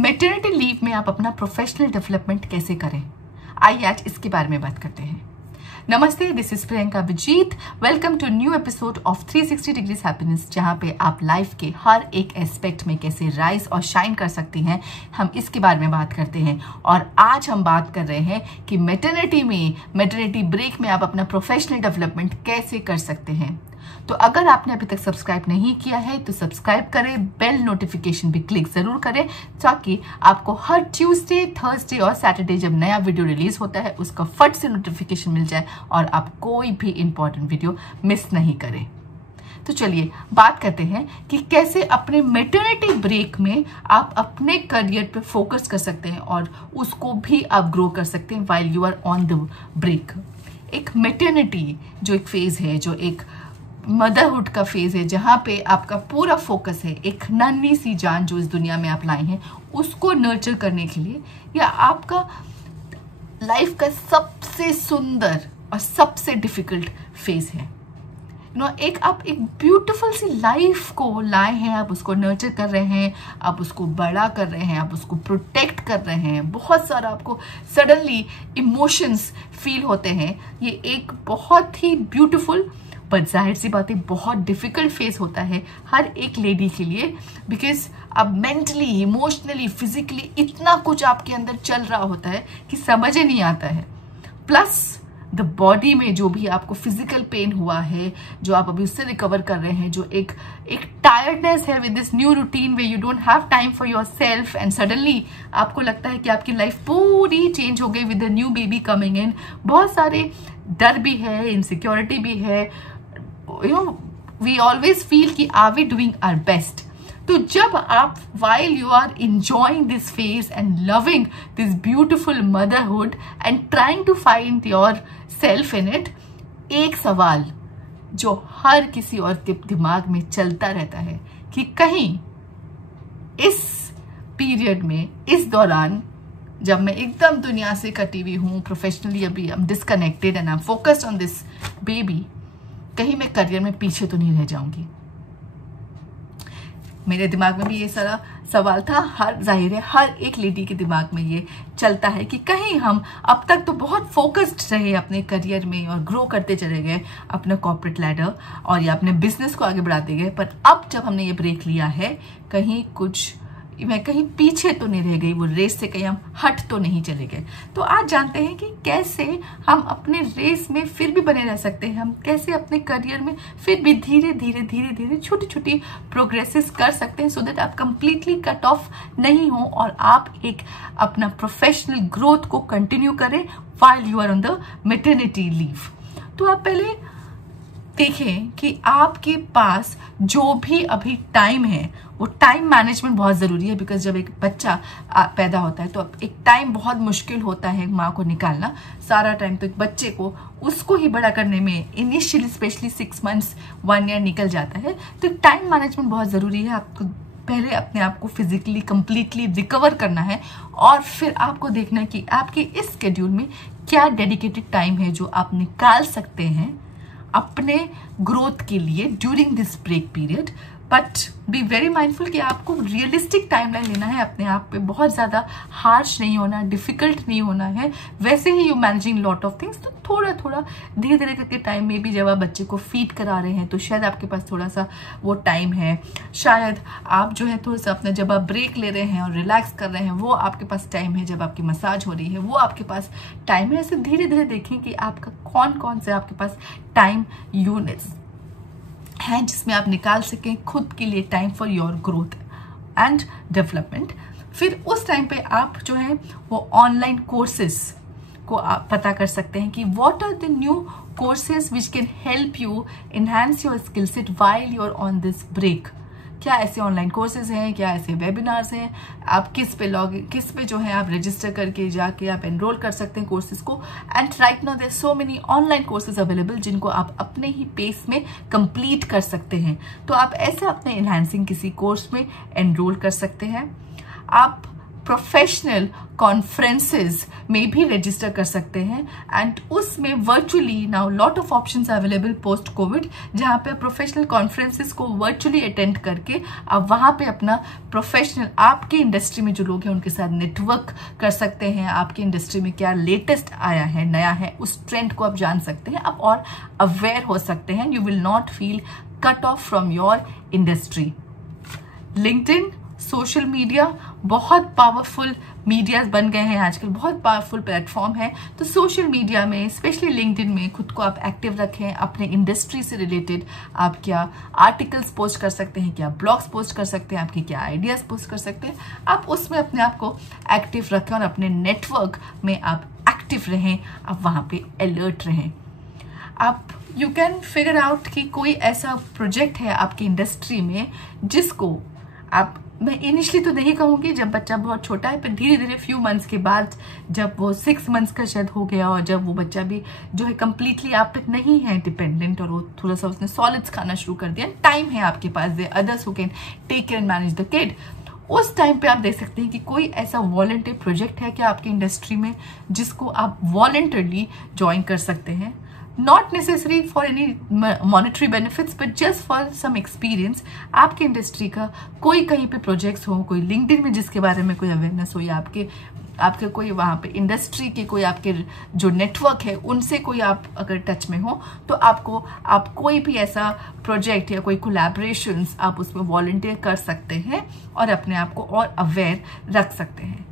Maternity leave में आप अपना प्रोफेशनल डेवलपमेंट कैसे करें, आइए आज इसके बारे में बात करते हैं। नमस्ते, this is Priyanka Vijeet. Welcome to new episode of 360 degrees happiness, जहां पे आप लाइफ के हर एक एस्पेक्ट में कैसे राइज और शाइन कर सकती हैं, हम इसके बारे में बात करते हैं। और आज हम बात कर रहे हैं कि मैटरनिटी ब्रेक में आप अपना प्रोफेशनल डेवलपमेंट कैसे कर सकते हैं। तो अगर आपने अभी तक सब्सक्राइब नहीं किया है तो सब्सक्राइब करें, बेल नोटिफिकेशन भी क्लिक जरूर करें, ताकि आपको हर ट्यूसडे, थर्सडे और सैटरडे जब नया वीडियो रिलीज होता है उसका फट से नोटिफिकेशन मिल जाए और आप कोई भी इंपॉर्टेंट वीडियो मिस नहीं करें। तो चलिए बात करते हैं कि कैसे अपने मैटरनिटी ब्रेक में आप अपने करियर पे फोकस कर सकते हैं और उसको भी आप ग्रो कर सकते हैं while you are on the break. एक मैटरनिटी जो एक फेज है, जो एक मदरहुड का फेज है, जहां पे आपका पूरा फोकस है एक नन्ही सी जान जो इस दुनिया में आप लाए हैं उसको नर्चर करने के लिए, या आपका लाइफ का सबसे सुंदर और सबसे डिफिकल्ट फेज है। आप एक ब्यूटीफुल सी लाइफ को लाए हैं, आप उसको नर्चर कर रहे हैं, आप उसको बड़ा कर रहे हैं, आप उसको प्रोटेक्ट कर रहे हैं, बहुत सारा आपको सडनली इमोशंस फील होते हैं। ये एक बहुत ही ब्यूटीफुल पर जाहिर सी बात है बहुत डिफिकल्ट फेस होता है हर एक लेडी के लिए, बिकॉज अब मेंटली, इमोशनली, फिजिकली इतना कुछ आपके अंदर चल रहा होता है कि समझ ही नहीं आता है। प्लस द बॉडी में जो भी आपको फिजिकल पेन हुआ है, जो आप अभी उससे रिकवर कर रहे हैं, जो एक टायर्डनेस है with this new routine way you don't have time for your self and suddenly आपको लगता है कि आपकी लाइफ पूरी चेंज हो गई with the new baby coming in. बहुत सारे डर भी है, इनसिक्योरिटी भी है, we always feel कि are we doing our best। तो जब आप while you are enjoying this phase and loving this beautiful motherhood and trying to find yourself in it, एक सवाल जो हर किसी और के दिमाग में चलता रहता है कि कहीं इस पीरियड में, इस दौरान जब मैं एकदम दुनिया से कटी हुई हूँ, प्रोफेशनली अभी I am disconnected and I am focused on this baby, कहीं मैं करियर में पीछे तो नहीं रह जाऊंगी। मेरे दिमाग में भी ये सारा सवाल था, जाहिर है हर एक लेडी के दिमाग में ये चलता है कि कहीं हम अब तक तो बहुत फोकस्ड रहे अपने करियर में और ग्रो करते चले गए अपना कॉर्पोरेट लैडर और या अपने बिजनेस को आगे बढ़ाते गए, पर अब जब हमने ये ब्रेक लिया है कहीं मैं कहीं पीछे तो नहीं रह गई, वो रेस से कहीं हम हट तो नहीं चले गए। तो आज जानते हैं कि कैसे हम अपने रेस में फिर भी बने रह सकते हैं, हम कैसे अपने करियर में फिर भी धीरे धीरे छोटी छोटी प्रोग्रेसेस कर सकते हैं, सो दैट आप कंप्लीटली कट ऑफ नहीं हो और आप एक अपना प्रोफेशनल ग्रोथ को कंटिन्यू करें while you are on the maternity leave. तो आप पहले देखें कि आपके पास जो भी अभी टाइम है वो टाइम मैनेजमेंट बहुत ज़रूरी है, बिकॉज जब एक बच्चा पैदा होता है तो एक टाइम बहुत मुश्किल होता है माँ को निकालना। सारा टाइम तो एक बच्चे को उसको ही बड़ा करने में इनिशियली स्पेशली 6 months 1 year निकल जाता है। तो टाइम मैनेजमेंट बहुत ज़रूरी है। आपको पहले अपने आप को फिजिकली कंप्लीटली रिकवर करना है और फिर आपको देखना है कि आपके इस शेड्यूल में क्या डेडिकेटेड टाइम है जो आप निकाल सकते हैं अपने ग्रोथ के लिए during this break period. But be very mindful कि आपको रियलिस्टिक टाइमलाइन लेना है, अपने आप पे बहुत ज़्यादा हार्श नहीं होना, डिफिकल्ट नहीं होना है। वैसे ही you managing lot of things, तो थोड़ा थोड़ा धीरे धीरे करके टाइम में भी जब आप बच्चे को फीड करा रहे हैं तो शायद आपके पास थोड़ा सा वो टाइम है। शायद आप जो है थोड़ा सा अपना जब आप ब्रेक ले रहे हैं और रिलैक्स कर रहे हैं वो आपके पास टाइम है, जब आपकी मसाज हो रही है वो आपके पास टाइम है। ऐसे धीरे धीरे देखें कि आपका कौन कौन से आपके पास टाइम यूनिट्स हैं जिसमें आप निकाल सकें खुद के लिए time for your growth and development. फिर उस टाइम पे आप जो है वो ऑनलाइन कोर्सेस को आप पता कर सकते हैं कि what are the new courses which can help you enhance your skill set while you are on this break. क्या ऐसे ऑनलाइन कोर्सेज हैं, क्या ऐसे वेबिनार्स हैं, आप किस पे जो है आप रजिस्टर करके जाके आप एनरोल कर सकते हैं कोर्सेज को। And right now there so many online courses available जिनको आप अपने ही पेस में कंप्लीट कर सकते हैं। तो आप ऐसे अपने एनहांसिंग किसी कोर्स में एनरोल कर सकते हैं। आप प्रोफेशनल कॉन्फ्रेंसेस में भी रजिस्टर कर सकते हैं एंड उसमें virtually now lot of options available post Covid, जहां पे प्रोफेशनल कॉन्फ्रेंसेस को वर्चुअली अटेंड करके आप वहां पे अपना प्रोफेशनल आपके इंडस्ट्री में जो लोग हैं उनके साथ नेटवर्क कर सकते हैं। आपकी इंडस्ट्री में क्या लेटेस्ट आया है, नया है, उस ट्रेंड को आप जान सकते हैं, आप और अवेयर हो सकते हैं। You will not feel cut off from your industry. LinkedIn, social media बहुत पावरफुल मीडियाज बन गए हैं आजकल, बहुत पावरफुल प्लेटफॉर्म है। तो सोशल मीडिया में स्पेशली लिंक्डइन में खुद को आप एक्टिव रखें। अपने इंडस्ट्री से रिलेटेड आप क्या आर्टिकल्स पोस्ट कर सकते हैं, क्या ब्लॉग्स पोस्ट कर सकते हैं, आपके क्या आइडियाज पोस्ट कर सकते हैं, आप उसमें अपने आप को एक्टिव रखें और अपने नेटवर्क में आप एक्टिव रहें, आप वहाँ पे अलर्ट रहें। आप यू कैन फिगर आउट कि कोई ऐसा प्रोजेक्ट है आपकी इंडस्ट्री में जिसको आप, मैं इनिशियली तो नहीं कहूँगी जब बच्चा बहुत छोटा है, पर धीरे धीरे फ्यू मंथ्स के बाद जब वो 6 मंथ्स का शायद हो गया और जब वो बच्चा भी जो है कम्प्लीटली आप तक नहीं है डिपेंडेंट और वो थोड़ा सा उसने सॉलिड्स खाना शुरू कर दिया, टाइम है आपके पास, the others who can take care and manage the kid, उस टाइम पे आप देख सकते हैं कि कोई ऐसा वॉलंटियर प्रोजेक्ट है क्या आपकी इंडस्ट्री में जिसको आप वॉलंटरली ज्वाइन कर सकते हैं। Not necessary for any monetary benefits, but just for some experience। आपके इंडस्ट्री का कोई कहीं पे प्रोजेक्ट्स हो, कोई लिंक्डइन में जिसके बारे में कोई अवेयरनेस हो, या आपके कोई वहाँ पे इंडस्ट्री के कोई आपके जो नेटवर्क है उनसे कोई आप अगर टच में हो, तो आप कोई भी ऐसा प्रोजेक्ट या कोई कोलैबोरेशंस आप उसमें वॉलंटियर कर सकते हैं और अपने आप को और अवेयर रख सकते हैं।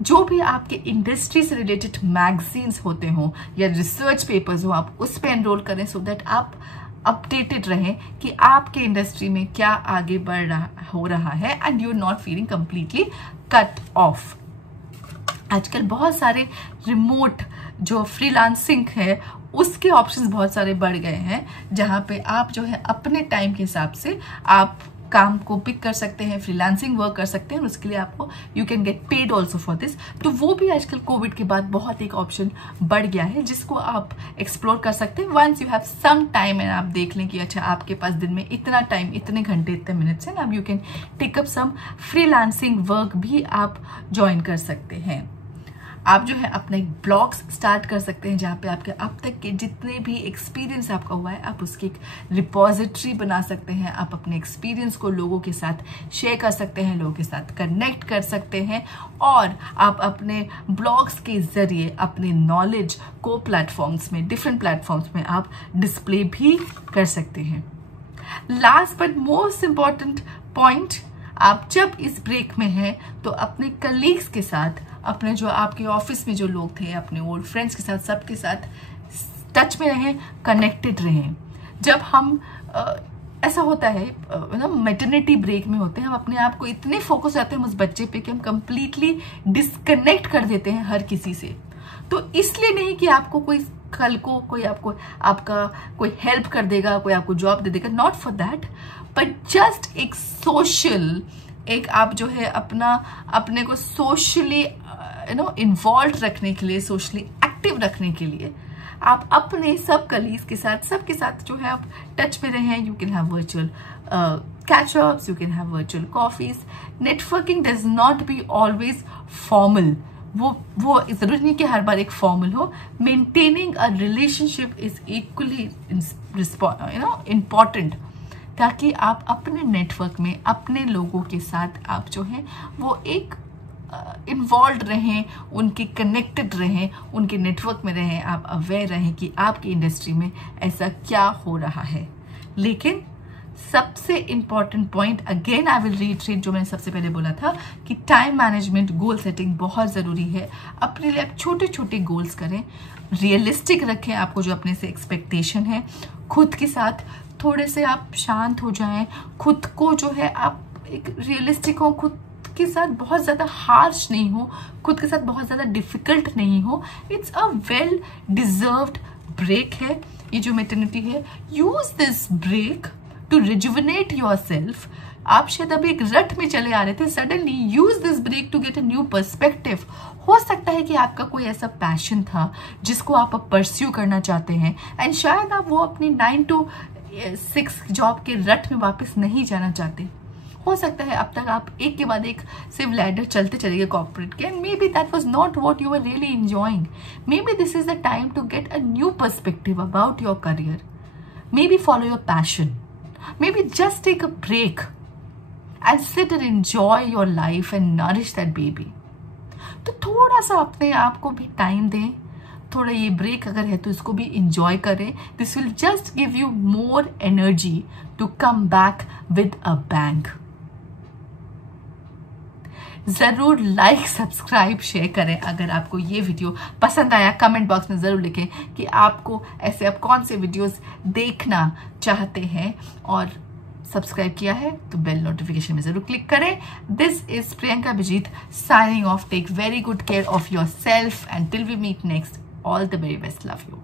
जो भी आपके इंडस्ट्री से रिलेटेड मैगजीन्स होते हों या रिसर्च पेपर्स हो, आप उस पर एनरोल करें सो दैट आप अपडेटेड रहें कि आपके इंडस्ट्री में क्या आगे हो रहा है and you are not feeling completely cut off. आजकल बहुत सारे रिमोट जो फ्रीलांसिंग है उसके ऑप्शंस बहुत सारे बढ़ गए हैं, जहां पे आप जो है अपने टाइम के हिसाब से आप काम को पिक कर सकते हैं, फ्रीलांसिंग वर्क कर सकते हैं, उसके लिए आपको you can get paid also for this. तो वो भी आजकल कोविड के बाद बहुत एक ऑप्शन बढ़ गया है जिसको आप एक्सप्लोर कर सकते हैं once you have some time and आप देख लें कि अच्छा आपके पास दिन में इतना टाइम, इतने घंटे, इतने मिनट्स हैं, अब you can take up some freelancing work भी आप ज्वाइन कर सकते हैं। आप जो है अपने ब्लॉग्स स्टार्ट कर सकते हैं जहाँ पे आपके अब तक के जितने भी एक्सपीरियंस आपका हुआ है आप उसकी एक रिपोजिटरी बना सकते हैं। आप अपने एक्सपीरियंस को लोगों के साथ शेयर कर सकते हैं, लोगों के साथ कनेक्ट कर सकते हैं और आप अपने ब्लॉग्स के जरिए अपने नॉलेज को प्लेटफॉर्म्स में, डिफरेंट प्लेटफॉर्म्स में आप डिस्प्ले भी कर सकते हैं। Last but most important point, आप जब इस ब्रेक में हैं तो अपने कलीग्स के साथ, अपने जो आपके ऑफिस में जो लोग थे, अपने ओल्ड फ्रेंड्स के साथ, सबके साथ टच में रहें, कनेक्टेड रहें। जब हम ऐसा होता है ना, मैटरनिटी ब्रेक में होते हैं, हम अपने आप को इतने फोकस रहते हैं उस बच्चे पे कि हम कंप्लीटली डिस्कनेक्ट कर देते हैं हर किसी से। तो इसलिए नहीं कि आपको कोई कल को कोई आपका कोई हेल्प कर देगा, कोई आपको जॉब दे देगा, not for that, but just एक सोशल, एक आप जो है अपने को सोशली इन्वॉल्व रखने के लिए, सोशली एक्टिव रखने के लिए आप अपने सब कलीग्स के साथ, सबके साथ जो है आप टच में रहें। You can have virtual catchups, you can have virtual coffees. Networking does not be always formal, वो जरूरी नहीं कि हर बार एक फॉर्मल हो। Maintaining a relationship is equally important, ताकि आप अपने नेटवर्क में अपने लोगों के साथ आप जो है वो एक इन्वॉल्व रहें, उनके कनेक्टेड रहें, उनके नेटवर्क में रहें, आप अवेयर रहें कि आपकी इंडस्ट्री में ऐसा क्या हो रहा है। लेकिन सबसे important point, again I will retreat जो मैंने सबसे पहले बोला था कि टाइम मैनेजमेंट, गोल सेटिंग बहुत ज़रूरी है। अपने लिए आप छोटे छोटे गोल्स करें, रियलिस्टिक रखें आपको जो अपने से एक्सपेक्टेशन है। खुद के साथ थोड़े से आप शांत हो जाएं, खुद को जो है आप एक रियलिस्टिक हो, खुद के साथ बहुत ज़्यादा हार्श नहीं हो, खुद के साथ बहुत ज़्यादा डिफिकल्ट नहीं हो। It's a well deserved break है ये जो मैटरनिटी है। Use this break to rejuvenate your self. आप शायद अभी एक रट में चले आ रहे थे, suddenly use this break to get a new perspective. हो सकता है कि आपका कोई ऐसा पैशन था जिसको आप अब परस्यू करना चाहते हैं एंड शायद आप वो अपनी 9 to 6 जॉब के रट में वापस नहीं जाना चाहते। हो सकता है अब तक आप एक के बाद एक सिर्फ लैडर चलते चले गए कॉर्पोरेट के, and maybe that was not what you are really enjoying. Maybe this is the time to get a new perspective about your career. Maybe follow your passion. Maybe just take a break and sit and enjoy your life and nourish that baby. तो थोड़ा सा अपने आप को भी time दें, थोड़ा ये ब्रेक अगर है तो इसको भी इंजॉय करें. This will just give you more energy to come back with a bang. जरूर लाइक, सब्सक्राइब, शेयर करें. अगर आपको ये वीडियो पसंद आया कमेंट बॉक्स में जरूर लिखें कि आपको ऐसे आप कौन से वीडियोस देखना चाहते हैं, और सब्सक्राइब किया है तो बेल नोटिफिकेशन में जरूर क्लिक करें. This is Priyanka Abhijeet signing off. Take very good care of your self and till we meet next, all the very best. Love you.